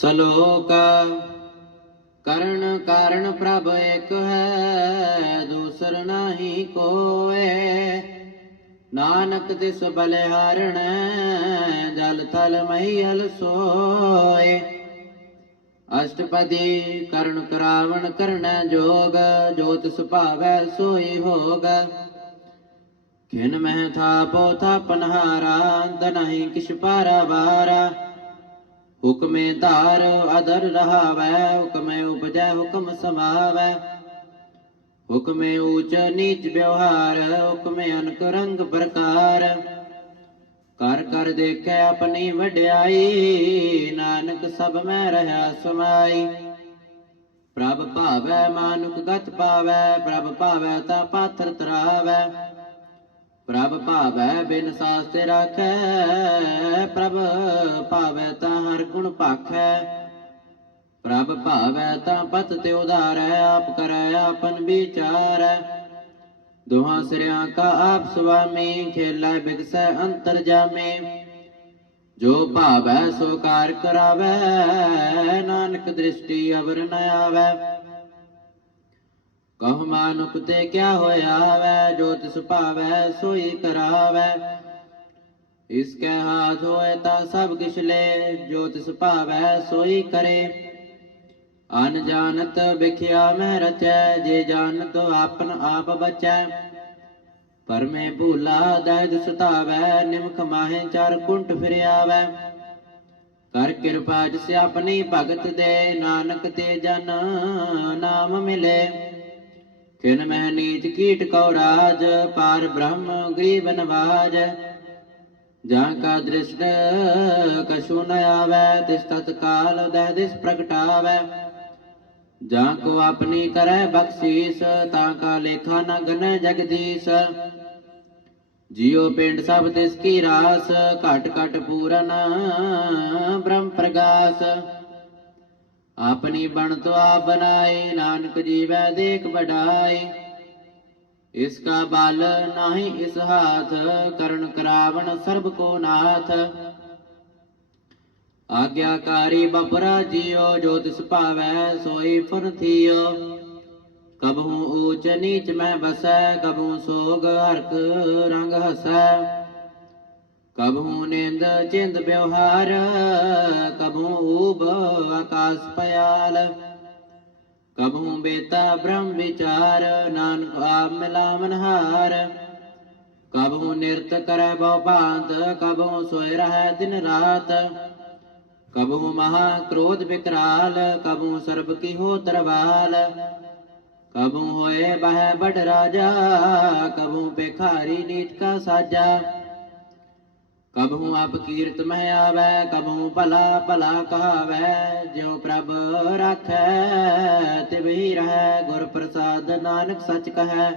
ਸ਼ਲੋਕ, ਕਰਨ ਕਾਰਨ ਪ੍ਰਭ ਇੱਕ ਹੈ, ਦੂਸਰ ਨਹੀਂ ਕੋਏ। ਨਾਨਕ ਤਿਸ ਬਲਿਹਾਰਣ ਜਲ ਥਲ ਮਹੀਲ ਸੋਏ। ਅਸ਼ਟਪਦੀ ਕਰਨ ਕਰਾਵਣ ਕਰਨਾ ਜੋਗ ਜੋਤ ਸੁਭਾਵੈ ਸੋਈ ਹੋਗ। ਖਿਨ ਮਹਿ ਥਾਪੋ ਥਾਪਨਹਾਰਾ ਦਨਹਿ ਕਿਛ ਪਾਰਾ ਵਾਰਾ। ਹੁਕਮੇ ਧਾਰ ਅਦਰ ਰਹਾਵੈ, ਹੁਕਮੇ ਉਪਜੈ, ਹੁਕਮ ਸਮਾਵੈ। ਹੁਕਮੇ ਊਚ ਨੀਚ ਵਿਵਹਾਰ, ਹੁਕਮੇ ਅਨਕ ਰੰਗ ਪ੍ਰਕਾਰ। ਕਰ ਕਰ ਦੇਖੈ ਆਪਣੀ ਵਡਿਆਈ, ਨਾਨਕ ਸਭ ਮੈਂ ਰਹਾ ਸਮਾਈ। ਪ੍ਰਭ ਭਾਵੈ, ਮਾਨੁਕ ਗਤ ਪਾਵੈ, ਪ੍ਰਭ ਭਾਵੈ ਤਾ ਪਾਥਰ ਤਰਾਵੈ। ਪ੍ਰਭ ਭਾਵੈ ਬਿਨ ਸਾਸਤੇ ਰਾਖੈ, ਪ੍ਰਭ ਭਾਵੈ ਤਾ ਹਰ ਗੁਣ ਭਾਖੈ ਪ੍ਰਭ ਭਾਵੈ ਤਾ ਪਤ ਤੇ ਉਧਾਰੈ, ਆਪ ਕਰੈ, ਆਪਨ ਵਿਚਾਰੈ। ਦੋਹਾਂ ਸਿਰਿਆਂ ਕਾ ਆਪ ਸੁਆਮੀ, ਖੇਲੈ, ਬਿਗਸੈ, ਅੰਤਰ ਜਾਮੇ। ਜੋ ਭਾਵੈ ਸੋ ਕਾਰ ਕਰਾਵੈ, ਨਾਨਕ ਦ੍ਰਿਸ਼ਟੀ ਅਵਰ ਨ ਆਵੈ। ਕਹ ਮਾਨੁਕ ਤੇ ਕਿਆ ਹੋਇਆ ਵੈ, ਜੋ ਤਿਸ ਭਾਵੈ ਸੋਈ ਕਰਾਵੈ। ਇਸ ਕੈ ਹਾਥ ਹੋਏ ਤਾਂ ਸਭ ਕਿਛ ਲੈ, ਜੋ ਤਿਸ ਭਾਵੈ ਸੋਈ ਕਰੇ। ਅਨ ਜਾਣਤ ਵਿਖਿਆ ਮੈਂ ਰਚੈ, ਜੇ ਜਾਣਤ ਆਪਨ ਆਪ ਬਚੈ। ਪਰਮੇ ਭੂਲਾ ਦਇਦ ਸੁਤਾਵੈ, ਨਿਮਖ ਮਾਹੇ ਚਾਰ ਕੁੰਟ ਫਿਰਿਆਵੈ। ਕਰ ਕਿਰਪਾ ਜਿਸ ਆਪਣੀ ਭਗਤ ਦੇ, ਨਾਨਕ ਤੇ ਜਨ ਨਾਮ ਮਿਲੇ। ਕਿਨ ਮਹਿ ਨੀਚ ਕੀਟ ਕਉ ਰਾਜ, ਪਾਰ ਬ੍ਰਹਮ ਗਰੀਬ ਨਵਾਜ ਜਾਂ ਕਾ ਦ੍ਰਿਸ਼ਟ ਕਛੂ ਨ ਆਵੈ, ਤਿਸ ਤਤ ਕਾਲ ਦਹਿ ਦਿਸ ਪ੍ਰਗਟਾਵੈ। ਜਾਂ ਕੋ ਆਪਣੀ ਕਰੈ ਬਖਸ਼ੀਸ, ਤਾਂ ਕਾ ਲੇਖਾ ਨ ਗਨੈ ਜਗਦੀਸ਼। ਜਿਉ ਪਿੰਡ ਸਭ ਤਿਸ ਕੀ ਰਾਸ, ਘਟ ਘਟ ਪੂਰਨ ਬ੍ਰਹਮ ਪ੍ਰਗਾਸ। ਆਪਣੀ ਬਣਤ ਆਪ ਬਣਾਏ, ਨਾਨਕ ਜੀਵੈ ਦੇਖ ਬੜਾਈ ਇਸ ਕਾ ਬਲ ਨਾਹੀ ਇਸ ਹਾਥ, ਕਰਨ ਕਰਾਵਣ ਸਰਬ ਕੋ ਨਾਥ। ਆਗਿਆਕਾਰੀ ਬਪਰਾ ਜਿਉ ਜੋ ਤਿਸ ਭਾਵੈ ਸੋਈ ਫੁਰਥਿਓ ਕਬਹੂ ਊਚ ਨੀਚ ਮੈਂ ਬਸੈ, ਕਬਹੂ ਸੋਗ ਹਰਕ ਰੰਗ ਹਸੈ। ਕਬਹੂ ਨਿੰਦ ਚਿੰਦ ਵਿਵਹਾਰ ਕਬਹੂ ਊਬ ਆਕਾਸ ਪਿਆਲ ਕਬਹੂ ਬੇਤਾ ਬ੍ਰਹਮ ਵਿਚਾਰ, ਨਾਨਕ ਆਪ ਮਿਲਾਵਨ ਹਾਰ ਕਬਹੂ ਨਿਰਤ ਕਰੈ ਬਹੁ ਭਾਂਤ, ਕਬਹੂ ਸੋਇ ਰਹੈ ਦਿਨ ਰਾਤ। ਕਬਹੂ ਮਹਾ ਕ੍ਰੋਧ ਵਿਕਰਾਲ ਕਬਹੂ ਸਰਬ ਕੀ ਹੋ ਤਰਵਾਲ। ਕਬਹੂ ਹੋਏ ਬਹਿ ਬੜ ਰਾਜਾ, ਕਬਹੂ ਬੇਖਾਰੀ ਨੀਟ ਕਾ ਸਾਜਾ। ਕਬਹੂ ਆਪ ਕੀਰਤ ਮਹਿ ਆਵੈ, ਕਬਹੂ ਭਲਾ ਭਲਾ ਕਹਾਵੈ, ਜਿਉ ਪ੍ਰਭ ਰਾਖੈ ਤਿਵਹੀ ਰਹੈ, ਗੁਰ ਪ੍ਰਸਾਦ ਨਾਨਕ ਸਚ ਕਹੈ।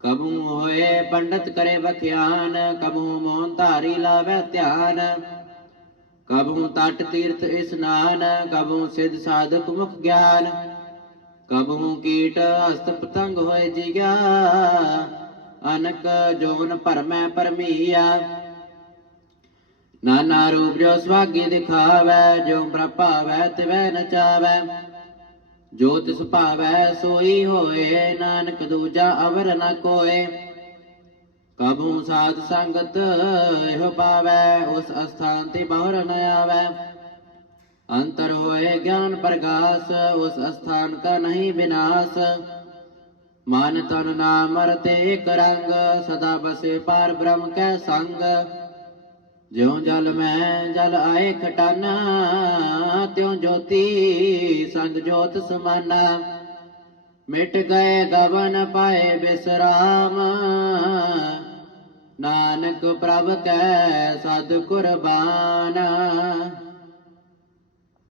ਕਬਹੂ ਹੋਏ ਪੰਡਤ ਕਰੇ ਵਖਿਆਨ, ਕਬਹੂ ਮੋਨ ਧਾਰੀ ਲਾਵੈ ਧਿਆਨ। ਕਬਹੂ ਤਟ ਤੀਰਥ ਇਸਨਾਨ ਕਬਹੂ ਸਿਧ ਸਾਧਕ ਮੁਖ ਗਿਆਨ। ਕਬੂ ਕੀਟ ਹਸਤ ਪਤੰਗ ਹੋਏ ਜਿਗਿਆ ਅਨਕ ਜੋਨ ਭਰਮੈ ਪਰਮੀਆ। ਨਾਨਾ ਰੂਪ ਜੋ ਸਵਾਗੀ ਦਿਖਾਵੈ, ਜੋ ਪ੍ਰਭਾਵੈ ਤਿਵੈ ਨਚਾਵੈ ਜੋ ਤਿਸ ਭਾਵੈ ਸੋਈ ਹੋਏ, ਨਾਨਕ ਦੂਜਾ ਅਵਰ ਨ ਕੋਏ। ਕਬੂ ਸਾਧ ਸੰਗਤ ਇਹੋ ਪਾਵੈ, ਉਸ ਅਸਥਾਨ ਤੇ ਬਾਹਰ ਨ ਆਵੈ। ਅੰਤਰ ਹੋਏ ਗਿਆਨ ਪ੍ਰਗਾਸ, ਉਸ ਅਸਥਾਨ ਕਾ ਨਹੀਂ ਵਿਨਾਸ਼। ਮਨ ਤਨ ਨਾਮ ਰਤੇ ਇਕ ਰੰਗ, ਸਦਾ ਬਸੇ ਪਾਰ ਬ੍ਰਹਮ ਕੈ ਸੰਗ। ਜਿਉ ਜਲ ਮੈਂ ਜਲ ਆਏ ਖਟਾਨਾ, ਤਿਉ ਜੋਤੀ ਸੰਗ ਜੋਤ ਸਮਾਨਾ। ਮਿਟ ਗਏ ਗਵਨ ਪਾਏ ਬਿਸਰਾਮ, ਨਾਨਕ ਪ੍ਰਭ ਕੈ ਸਦ ਕੁਰਬਾਨ।